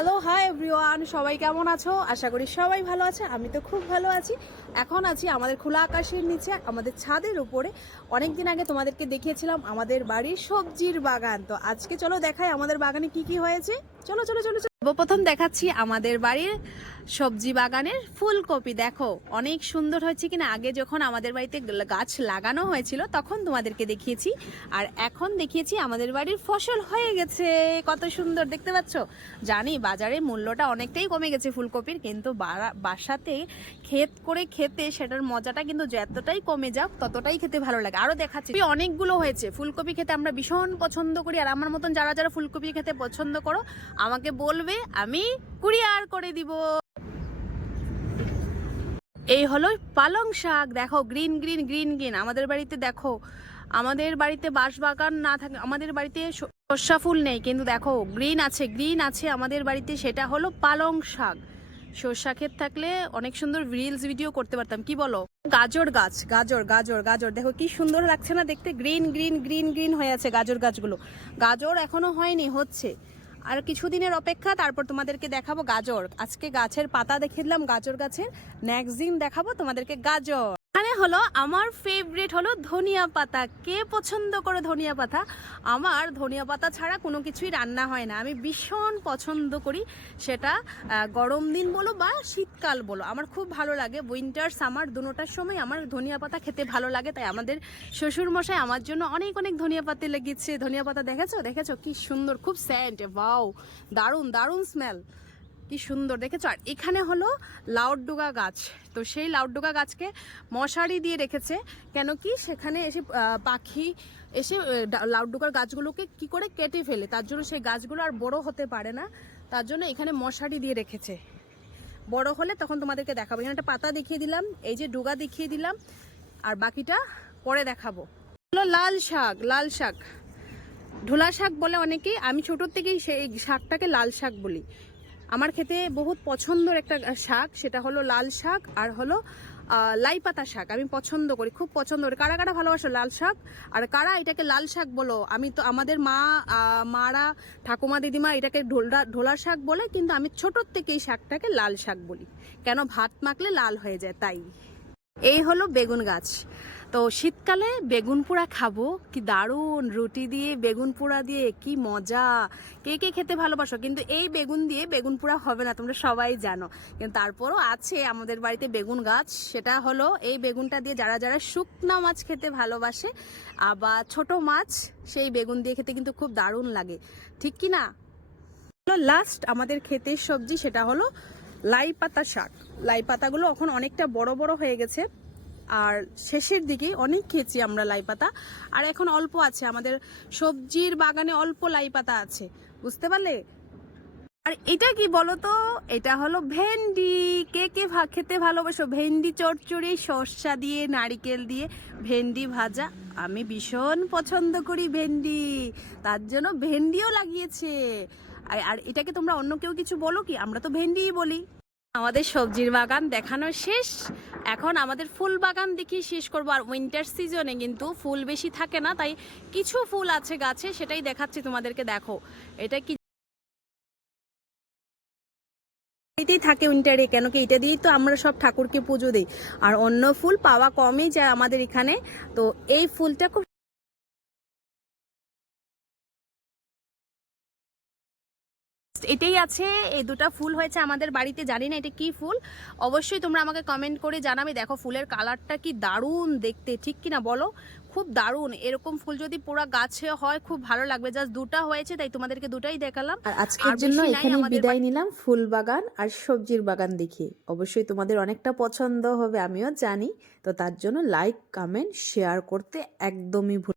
Hello hi everyone, সবাই কেমন আছো? আশা করি সবাই ভালো আছে। আমি তো খুব ভালো আছি। এখন আছি আমাদের খোলা আকাশের নিচে, আমাদের ছাদের উপরে। অনেক দিন আগে তোমাদেরকে দেখিয়েছিলাম আমাদের বাড়ির সবজির বাগান। তো আজকে চলো দেখাই আমাদের বাগানে কি কি হয়েছে। চলো চলো চলো চলো। প্রথম দেখাচ্ছি আমাদের বাড়ির সবজি বাগানের ফুলকপি। দেখো অনেক সুন্দর হয়েছে কিনা। আগে যখন আমাদের বাড়িতে গাছ লাগানো হয়েছিল তখন তোমাদেরকে দেখিয়েছি, আর এখন দেখিয়েছি আমাদের বাড়ির ফসল হয়ে গেছে। কত সুন্দর দেখতে পাচ্ছ। জানি বাজারে মূল্যটা অনেকটাই কমে গেছে ফুলকপির, কিন্তু বাসাতে ক্ষেত করে খেতে সেটার মজাটা কিন্তু যতটাই কমে যাক ততটাই খেতে ভালো লাগে। আরো দেখাচ্ছি অনেকগুলো হয়েছে। ফুলকপি খেতে আমরা ভীষণ পছন্দ করি, আর আমার মতন যারা যারা ফুলকপি খেতে পছন্দ করো আমাকে বলবে, আমি কুরিয়ার করে দিব। এই হলো পালং শাক। দেখো গ্রিন গ্রিন গ্রিন গ্রিন। আমাদের বাড়িতে দেখো, আমাদের বাড়িতে বাঁশবাগান না থাকে, আমাদের বাড়িতে সর্ষা ফুল নেই, কিন্তু দেখো গ্রিন আছে, গ্রিন আছে আমাদের বাড়িতে। সেটা হলো পালং শাক। সর্ষা ক্ষেত থাকলে অনেক সুন্দর রিলস ভিডিও করতে পারতাম, কি বলো? গাজর গাছ, গাজর গাজর গাজর দেখো কি সুন্দর লাগছে না দেখতে। গ্রিন গ্রিন গ্রিন গ্রিন হয়ে আছে গাজর গাছগুলো। গাজর এখনো হয়নি, হচ্ছে। আর কিছুদিনের অপেক্ষা, তারপর তোমাদেরকে দেখাবো গাজর। আজকে গাছের পাতা দেখিয়ে দিলাম গাজর গাছের, নেক্সট দিন দেখাবো তোমাদেরকে গাজর। এখানে হলো আমার ফেভারিট হলো ধনিয়া পাতা। কে পছন্দ করে ধনিয়া পাতা? আমার ধনিয়া পাতা ছাড়া কোনো কিছুই রান্না হয় না। আমি ভীষণ পছন্দ করি সেটা, গরম দিন বলো বা শীতকাল বলো, আমার খুব ভালো লাগে। উইন্টার সামার দুটোটার সময় আমার ধনিয়া পাতা খেতে ভালো লাগে। তাই আমাদের শ্বশুর মশাই আমার জন্য অনেক অনেক ধনিয়া পাতা লেগেছে। ধনিয়া পাতা দেখেছো দেখেছো কি সুন্দর, খুব সেন্ট, ওয়াও, দারুণ দারুণ স্মেল, কি সুন্দর দেখেছো। আর এখানে হলো লাউডুগা গাছ। তো সেই লাউডুগা গাছকে মশারি দিয়ে রেখেছে, কেন কি সেখানে এসে পাখি এসে লাউডুগার গাছগুলোকে কি করে কেটে ফেলে, তার জন্য সেই গাছগুলো আর বড় হতে পারে না। তার জন্য এখানে মশারি দিয়ে রেখেছে। বড় হলে তখন তোমাদেরকে দেখাবো। এখানে একটা পাতা দেখিয়ে দিলাম, এই যে ডুগা দেখিয়ে দিলাম, আর বাকিটা পরে দেখাবো। হলো লাল শাক, লাল শাক, ঢোলা শাক বলে অনেকেই। আমি ছোটোর থেকেই সেই শাকটাকে লাল শাক বলি। আমার খেতে বহুত পছন্দের একটা শাক, সেটা হলো লাল শাক। আর হলো লাই পাতা শাক আমি পছন্দ করি, খুব পছন্দ করি। কারা কারা ভালোবাসো লাল শাক, আর কারা এটাকে লাল শাক বলো? আমি তো আমাদের মারা ঠাকুমা দিদিমা এটাকে ঢোলা শাক বলে, কিন্তু আমি ছোটোর থেকে এই শাকটাকে লাল শাক বলি। কেন? ভাত মাখলে লাল হয়ে যায় তাই। এই হলো বেগুন গাছ। তো শীতকালে বেগুন পোড়া খাবো, কি দারুণ, রুটি দিয়ে বেগুন পোড়া দিয়ে কি মজা। কে কে খেতে ভালোবাসো? কিন্তু এই বেগুন দিয়ে বেগুন পোড়া হবে না, তোমরা সবাই জানো। কিন্তু তারপরও আছে আমাদের বাড়িতে বেগুন গাছ। সেটা হলো এই বেগুনটা দিয়ে যারা যারা শুকনা মাছ খেতে ভালোবাসে, আবার ছোট মাছ, সেই বেগুন দিয়ে খেতে কিন্তু খুব দারুণ লাগে, ঠিক কি না? লাস্ট আমাদের ক্ষেতের সবজি, সেটা হলো লাই পাতা শাক। লাই পাতাগুলো এখন অনেকটা বড় বড় হয়ে গেছে, আর শেষের দিকে অনেক খেয়েছি আমরা লাই পাতা। আর এখন অল্প আছে আমাদের সবজির বাগানে, অল্প লাই পাতা আছে, বুঝতে পারলে? আর এটা কি বলো তো? এটা হলো ভেন্ডি। কে কে খেতে ভালোবাসো ভেন্ডি চচ্চড়ি, সর্ষা দিয়ে নারিকেল দিয়ে ভেন্ডি ভাজা? আমি ভীষণ পছন্দ করি ভেন্ডি, তার জন্য ভেন্ডিও লাগিয়েছে। আর এটাকে তোমরা অন্য কেউ কিছু বলো কি? আমরা তো ভেন্ডিই বলি। আমাদের সবজির বাগান দেখানো শেষ, এখন আমাদের ফুল বাগান দেখিয়ে শেষ করবো। আর উইন্টার সিজনে কিন্তু ফুল বেশি থাকে না, তাই কিছু ফুল আছে গাছে, সেটাই দেখাচ্ছি তোমাদেরকে। দেখো এটা কি, এটাই থাকে উইন্টারে, কেন কি এটা দিয়েই তো আমরা সব ঠাকুরকে পুজো দিই। আর অন্য ফুল পাওয়া কমই যায় আমাদের এখানে। তো এই ফুলটা খুব, এটাই আছে। এই দুটো ফুল হয়েছে আমাদের বাড়িতে, জানি না এটা কি ফুল, অবশ্যই তোমরা আমাকে কমেন্ট করে জানাবে। দেখো ফুলের কালারটা কি দারুণ দেখতে, ঠিক কিনা বলো? খুব দারুণ। এরকম ফুল যদি পুরো গাছে হয় খুব ভালো লাগবে। জাস্ট দুটো হয়েছে তাই তোমাদেরকে দুটাই দেখালাম। আর আজকের জন্য এখানে বিদায় নিলাম ফুল বাগান আর সবজির বাগান দেখিয়ে। অবশ্যই তোমাদের অনেকটা পছন্দ হবে আমিও জানি। তো তার জন্য লাইক কমেন্ট শেয়ার করতে একদমই ভুল